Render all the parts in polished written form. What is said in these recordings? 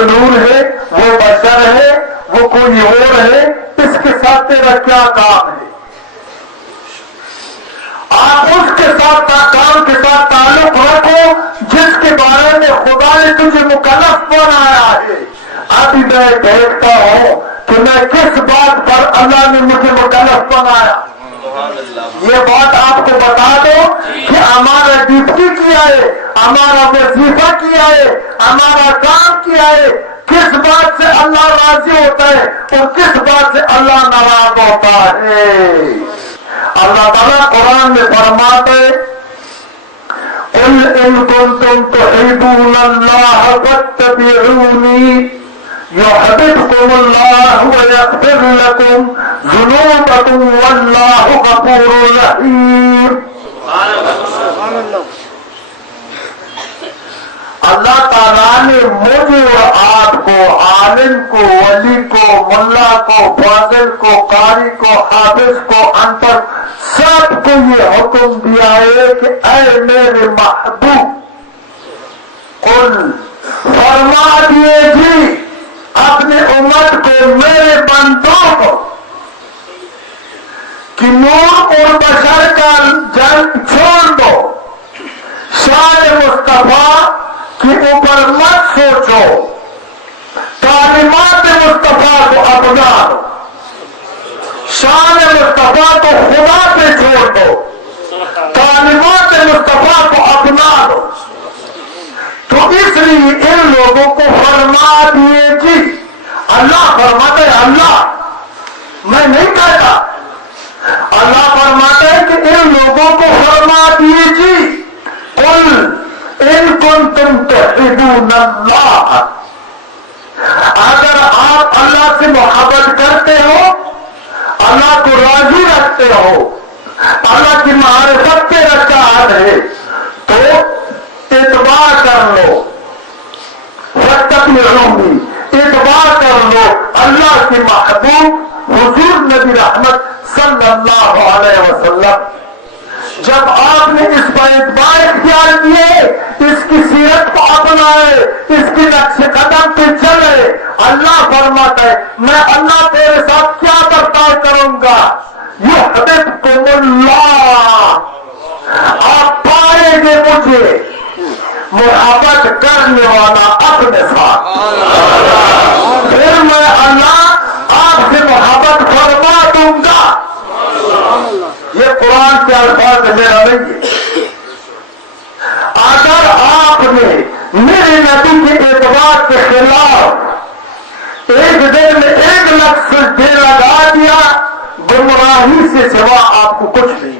وہ نور ہے، وہ بشر ہے، وہ کوئی اور ہے، اس کے ساتھ تیرا کیا کام ہے؟ آپ اس کے ساتھ کام کے ساتھ تعلق رکھو جس کے بارے میں خدا نے تجھے مکلف بنایا ہے۔ ابھی میں دیکھتا ہوں کہ میں کس بات پر اللہ نے مجھے مکلف بنایا۔ یہ بات آپ کو بتا دو کہ ہمارا ڈیوٹی کیا ہے، ہمارا وظیفہ کیا ہے، ہمارا کام کیا ہے، کس بات سے اللہ راضی ہوتا ہے اور کس بات سے اللہ ناراض ہوتا ہے۔ اللہ تعالیٰ قرآن میں فرماتے قل ان کنتم تحبون اللہ فاتبعونی یحببکم اللہ ویغفر لکم ذنوبکم واللہ غفور رحیم۔ اللہ تعالیٰ نے مجھے اور آپ کو، عالم کو، ولی کو، ملا کو، فاضل کو، قاری کو، حافظ کو، ان پڑھ سب کو یہ حکم دیا ہے کہ اے میرے محبوب، قل فرما دیے جی اپنے امت کو، میرے بندوں کو، کہ نور اور بشر کا جنگ چھوڑ دو، شان مصطفیٰ کے اوپر مت سوچو، تعلیمات مصطفیٰ کو اپنا دو، شان مصطفیٰ کو خدا پہ چھوڑ دو، تعلیمات مصطفیٰ کو اپنا دو۔ تو اس لیے ان لوگوں کو فرما دیے جی، اللہ فرماتے ہیں، اللہ میں نہیں کہتا، اللہ فرماتے ہیں کہ ان لوگوں کو فرما دیے جی قل ان کنتم تحبون اللہ، اگر آپ اللہ سے محبت کرتے ہو، اللہ کو راضی رکھتے ہو، اللہ کی معرفت کے رکعت ہے، تو اتباع کر لو، فاتبعونی، اتباع کر لو اللہ کے محبوب حضور نبی رحمت صلی اللہ علیہ وسلم۔ جب آپ نے اس پر اتباع اختیار کیے، اس کی سیرت کو اپنائے، اس کی نقش قدم پہ چلے، اللہ فرماتا ہے میں اللہ تیرے ساتھ کیا برتاؤ کروں گا، یحببکم اللہ، آپ پائیں گے مجھے محبت کرنے والا اپنے ساتھ، پھر میں اللہ آپ سے محبت فرما دوں گا۔ یہ قرآن کے الفاظ میرا نہیں ہے۔ اگر آپ نے میرے نبی کے اعتبار کے خلاف ایک دن میں ایک لفظ دے لگا دیا، گمراہی سے سوا آپ کو کچھ نہیں۔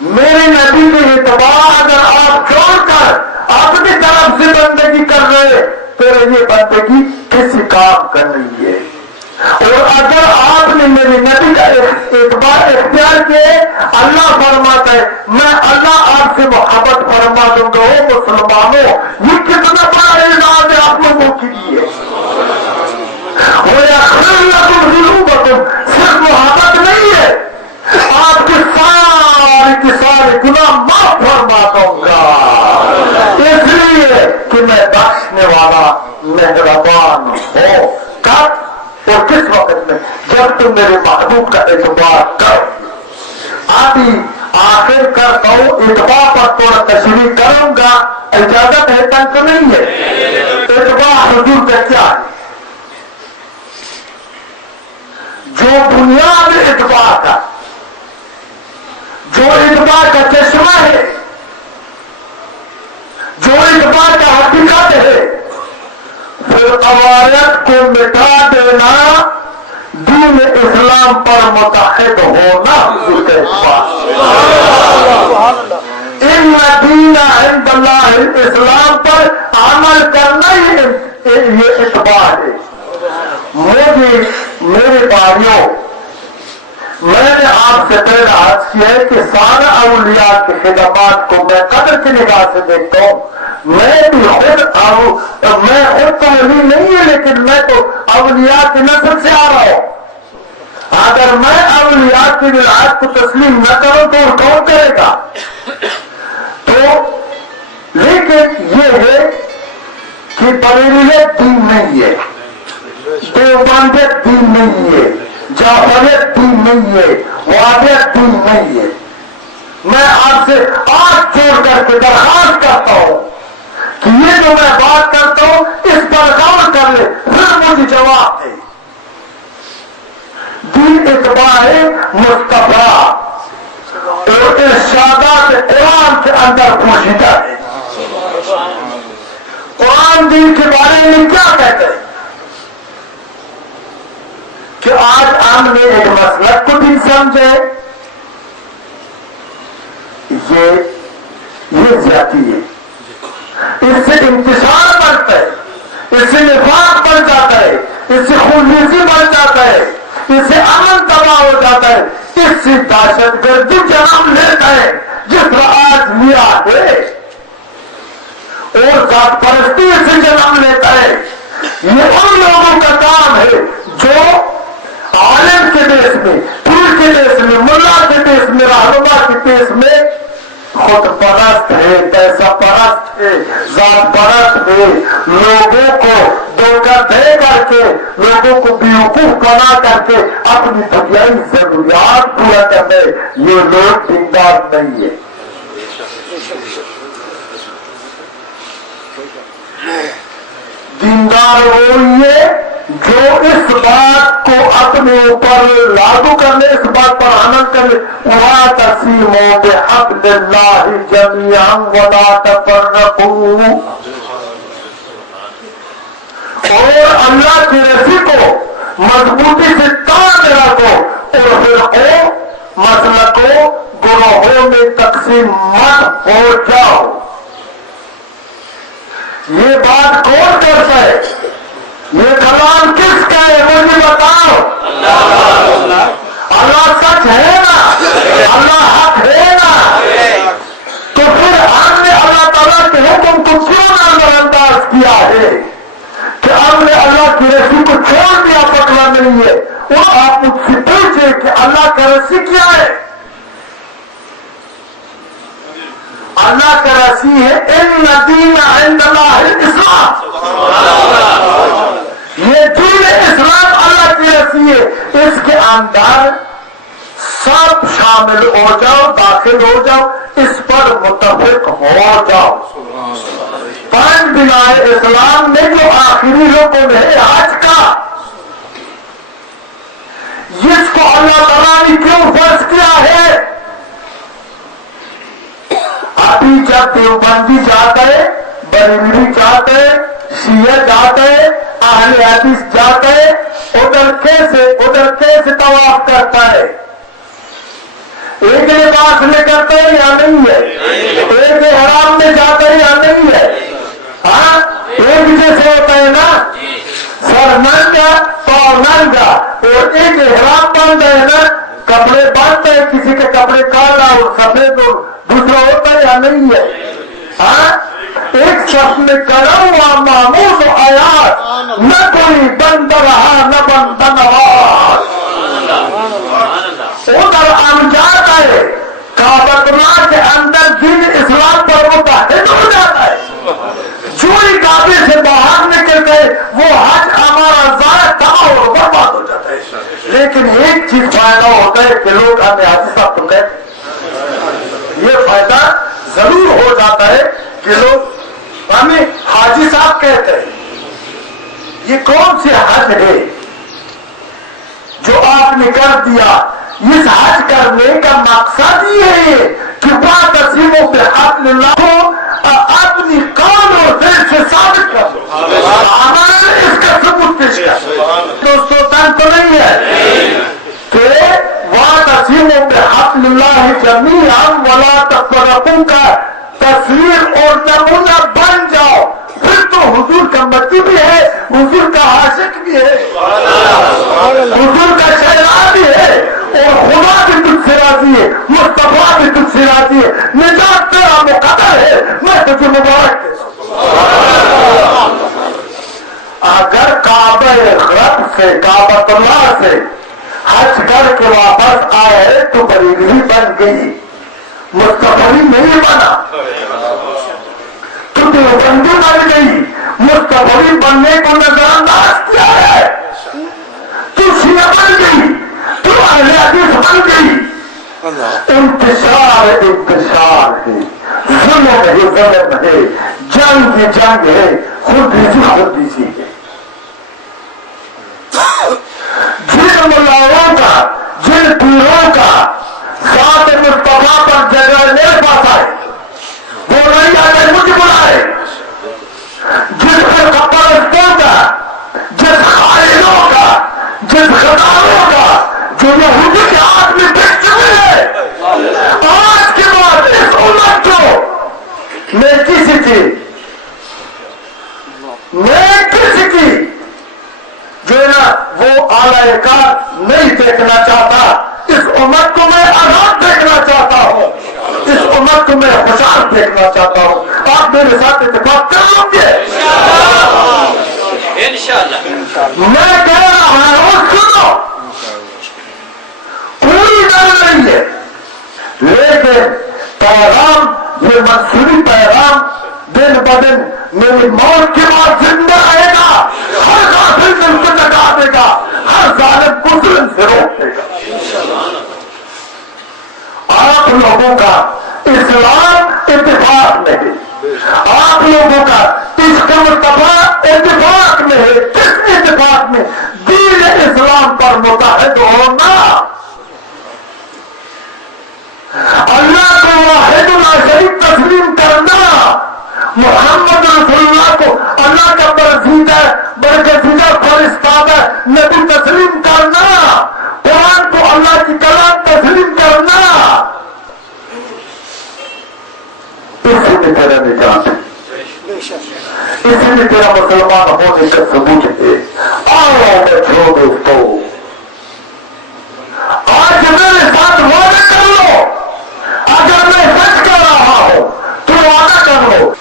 میرے نبی کے اعتبار اگر آپ چھوڑ کر اپنی طرف سے بندگی کر رہے، پھر یہ بندگی کسی کام کا نہیں ہے۔ اور اگر آپ نے میری نبی کا اعتبار اختیار کیے، اللہ فرماتا ہے میں اللہ آپ سے محبت فرما دوں گا۔ مسلمانوں، یہ کتنا بڑا اعزاز ہے آپ لوگوں کے لیے۔ وَيَغْفِرْ لَكُمْ ذُنُوبَكُمْ، صرف محبت نہیں ہے، آپ کے سارے گناہ معاف فرما دوں گا، اس لیے کہ میں بخشنے والا مہربان ہوں۔ کب اور کس وقت میں؟ جب تم میرے محبوب کا اعتبار کرو۔ ابھی آخر کرتا ہوں، اعتبار پر تھوڑا تشریح کروں گا، اجازت ہے؟ تنگ تو نہیں ہے؟ اعتبار حضور کا کیا ہے؟ جو بنیاد اعتبار کا، جو اعتبار کا چشمہ ہے، جو اعتبار کا حقیقت ہے، پھر قواعد کو مٹا دینا، دین اسلام پر متحد ہونا حضور کا اعتبار۔ ان دین عند اللہ الاسلام پر عمل کرنا ہی یہ اعتبار ہے۔ مجھے میرے بھائیوں، میں نے آپ سے پہلے عرض کیا ہے کہ سارے اولیاء کی خدمات کو میں قدر کی نگاہ سے دیکھتا ہوں۔ میں بھی خود تو ولی نہیں ہے، لیکن میں تو اولیاء کی نسل سے آ رہا ہوں۔ اگر میں اولیاء کی ولایت کو تسلیم نہ کروں تو کون کرے گا؟ تو لیکن یہ ہے بریلیت دین نہیں ہے، دیوبندیت دین نہیں ہے، جعفریت دین نہیں ہے، وہابیت دین نہیں ہے۔ میں آپ سے آنکھ جوڑ کر کے درخواست کرتا ہوں کہ یہ جو میں بات کرتا ہوں اس پر غور کر لے، پھر مجھے جواب دے۔ دین اتباع مصطفیٰ اور ارشادات قرآن کے اندر پوشیدہ ہے۔ قرآن دین کے بارے میں کیا کہتے ہیں کہ آج ہم نے ایک مسلک کو دین سمجھے، یہ زیادتی ہے، اس سے انتشار بڑھتا ہے، اس سے نفاق بڑھ جاتا ہے، اس سے خونریزی بڑھ جاتا ہے، اس سے امن تباہ ہو جاتا ہے، اس سے دہشت گردی جنم لیتا ہے جس طرح آج لیا ہے، اور ذات پرستی سے جنم لیتا ہے۔ یہ ان لوگوں کا کام ہے جو عالم کے دیش میں، پیر کے دیش میں، ملا کے دیش میں، رہنما کے دیش میں خود پرست ہے، پیسہ پرست ہے، ذات پرست ہے، لوگوں کو دھوکہ دے کر کے، لوگوں کو بیوقوف بنا کر کے اپنی دنیائی ضروریات پورا کرنے، یہ لوگ دیندار نہیں ہے۔ دیندار وہی ہے جو اس بات کو اپنے اوپر لاگو کرنے، اس بات پر عمل کرنے، وَاعْتَصِمُوا بِحَبْلِ اللَّهِ جَمِيعًا وَلَا تَفَرَّقُوا، اور اللہ کی رسی کو مضبوطی سے تاڑ رکھو اور فرقوں، مسلکوں، گروہوں میں تقسیم مت ہو جاؤ۔ یہ بات کون کرتا ہے؟ یہ کلام کس کا ہے؟ مجھے بتاؤ۔ اللہ سچ ہے نا؟ اللہ حق ہے نا؟ تو پھر ہم نے اللہ تعالیٰ کے حکم کو کیوں نظر انداز کیا ہے کہ ہم نے اللہ کی رسی کو چھوڑ دیا، پکڑا نہیں ہے؟ اور آپ مجھ سے پوچھے کہ اللہ کا رسی کیا ہے؟ اللہ کا رسی ہے ان دین عند اللہ الاسلام، یہ دین اسلام اللہ کی رسی ہے، اس کے اندر سب شامل ہو جاؤ، داخل ہو جاؤ، اس پر متفق ہو جاؤ۔ پانچ بنائے اسلام میں جو آخری رکن ہے حج کا، جس کو اللہ تعالیٰ نے کیوں فرض کیا ہے؟ ابھی جب دیوبندی جاتا ہے، بریلوی جاتا ہے، شیعہ جاتا ہے، اہل حدیث جاتا ہے، ادھر کیسے طواف کرتا ہے؟ ایک لباس میں کرتا ہے یا نہیں ہے؟ ایک احرام میں جاتا ہے یا نہیں ہے؟ ہاں، ایک جیسے ہوتا ہے نا، سر ننگا پاؤ ننگا، اور ایک احرام باندھا ہے نا، کپڑے باندھتے ہیں، کسی کے کپڑے کالا اور سفید اور دوسرا ہوتا ہے یا نہیں ہے؟ ہاں، ایک شخص میں کرا ہوا معمول و آیات، نہ کوئی بند رہا نہ بند نواز، ادھر امجاد ہے، کعبۃ اللہ کے اندر دین اسلام پر متحد ہو جاتا ہے۔ جو ہی کعبے سے باہر نکل گئے وہ حج ہمارا ضائع تباہ اور برباد ہو جاتا ہے۔ لیکن ایک چیز فائدہ ہوتا ہے کہ لوگ ہمیں حاجی صاحب تو کہتے ہیں، یہ فائدہ ضرور ہو جاتا ہے کہ لوگ ہمیں حاجی صاحب کہتے ہیں۔ یہ کون سی حج ہے جو آپ نے کر دیا؟ اس حج کرنے کا مقصد یہ ہے کہ وَاعْتَصِمُوا بِحَبْلِ اللَّهِ کو اپنی قول اور دل سے ثابت کر دو، ہمارے اس کا ثبوت پیش کر دو۔ دوستو تن تو نہیں ہے کہ وَاعْتَصِمُوا بِحَبْلِ اللَّهِ جَمِيعًا وَلَا تَفَرَّقُوا کا تصویر اور نمونہ بن جاؤ، پھر تو حضور کا متی بھی ہے، حضور کا عاشق بھی ہے، حضور کا شہلا بھی ہے، اور خدا بھی تجھ سے راضی ہے، مصطفیٰ بھی تجھ سے راضی ہے، نجات تیرا مقدر ہے، میں تجھے مبارک دیتا ہوں۔ اگر کعبہ رب سے، کعبۃ اللہ سے حج کر کے واپس آئے تو بریلوی بن گئی، مصطفی نہیں بنا، تو دیوبندی بن گئی، مستقبل بننے کو نظر انداز کیا ہے. تو شیعہ بن گئی, تو اہل حدیث بن گئی. انتشار ہے, ظلم ہے, جنگ ہے, خودریزی ہے. جن ملاؤں کا, جن پیروں کا ذات مصطفیٰ پر جگہ نہیں پاتا ہے وہ نہیں آتے مجھے بلائے. جس پرستوں کا, جس خائنوں کا, جس غداروں کا جو یہودی کے ہاتھ میں بک چکے ہیں, آج کے بعد اس امت کو میں کسی کی جو ہے نا وہ اعلی کار نہیں دیکھنا چاہتا. اس امت کو میں آزاد دیکھنا چاہتا ہوں, اس امت کو میں خوشحال دیکھنا چاہتا ہوں. آپ میرے ساتھ اتفاق کر لوں گے انشاءاللہ. میں کہہ رہا ہوں سنو, پوری ڈر نہیں ہے لیکن پیغام, یہ منصوری پیغام دن بدن میری موت کے بعد زندہ رہے گا. ہر غافل دل کو جگا دے گا, ہر ظالم کو ظلم سے روک دے گا. آپ لوگوں کا اسلام اتفاق میں ہے, آپ لوگوں کا عشق مصطفیٰ اتفاق میں ہے. کس اتفاق میں؟ دین اسلام پر متحد ہونا, اللہ کو واحد لا شریک تسلیم کرنا, محمد رسول اللہ کو اللہ کا برگزیدہ فرشتہ نبی تسلیم کرنا, قرآن کو اللہ کی کلام تسلیم کرنا. اسی میں تیرا نجات ہے, اسی میں تیرا مسلمان ہونے کا ثبوت ہے. آؤ بچوں دوستو, آج میرے ساتھ وعدہ کر لو. اگر میں سچ کر رہا ہوں تو وعدہ کر لو.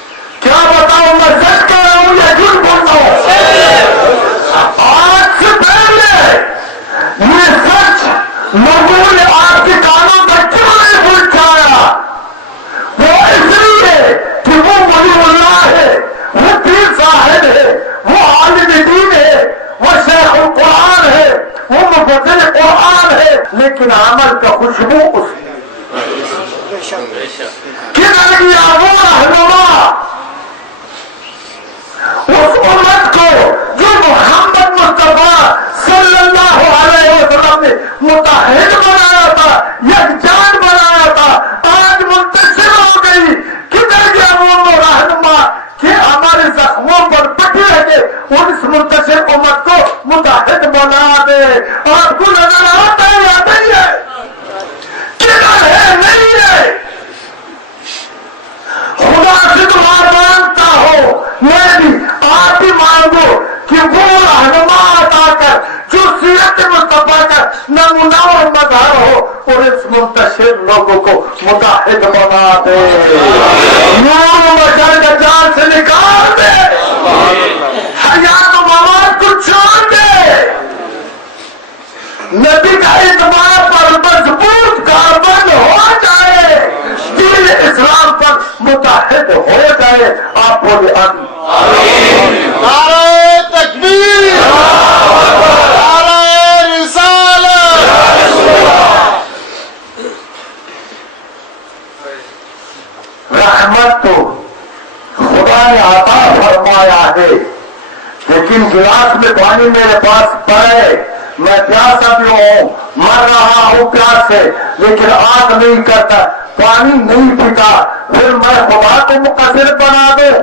کیا بتاؤں, میں سچ کر رہا ہوں یا جھوٹ بول رہا ہوں؟ آج سے پہلے یہ سچ لوگوں نے آپ کے کانوں تک کیوں نہیں پہنچایا؟ وہ اس لیے کہ وہ ولی اللہ ہے, وہ پیر صاحب ہے, وہ عالم دین ہے, وہ شیخ القرآن ہے, وہ مفسر قرآن ہے, لیکن عمل کا خوشبو اس کدھر گیا وہ رہنما اس امت کو جو محمد مصطفیٰ صلی اللہ علیہ وسلم نے متحد بنایا تھا, یکجان بنایا تھا, آج منتشر ہو گئی. کدھر گیا وہ رہنما کہ ہمارے زخموں پر پٹی رہ کے اور اس منتشر امت کو متحد بنا دے. آپ کو نظر آتا ہے یا نہیں ہے؟ کدھر ہے, نہیں ہے. خدا سے تمہار مانگتا ہو, میں بھی آپ بھی مانگو کہ وہ رہنما عطا کر جو سیرت مصطفیٰ کا نمونہ اور مظہر ہو اور اس منتشر لوگوں کو متحد بنا دے. نور بشر کا جان سے نکال دے, حیات و مواد کو چھوڑ دے, نبی کا اعتماد پر مضبوط کاربند ہو جائے, دین اسلام پر متحد ہو جائے. آپ بولے آمین. نعرہ تکبیر, نعرہ رسالت. رحمت تو خدا نے عطا فرمایا ہے, لیکن گلاس میں پانی میرے پاس پڑے, میں پیاسا بھی ہوں, مر رہا ہوں پیاس سے, لیکن آگ نہیں کرتا, پانی نہیں پیتا, پھر میں خدا کو مقصر بنا دوں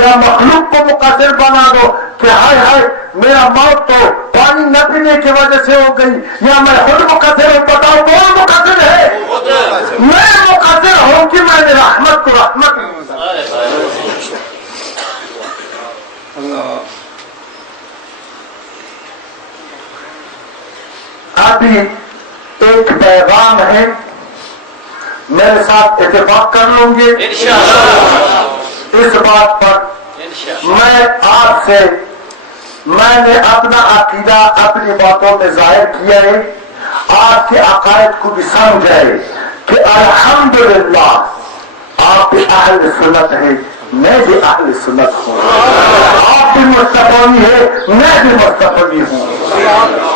یا مخلوق کو مقصر بنا دو کہ ہائے ہائے میرا موت تو پانی نہ پینے کی وجہ سے ہو گئی, یا میں خود مقصر ہوں. بتاؤ کون مقصر ہے؟ میں مقصر ہوں کہ میں نے رحمت کو رحمت. ابھی ایک پیغام ہے, میرے ساتھ اتفاق کر لوں گے اس بات پر. میں آپ سے, میں نے اپنا عقیدہ اپنی باتوں میں ظاہر کیا ہے, آپ کے عقائد کو بھی سمجھائے کہ الحمدللہ آپ اہل سنت ہے، میں بھی اہل سنت ہوں، آپ بھی مصطفی ہے، میں بھی مصطفی ہوں۔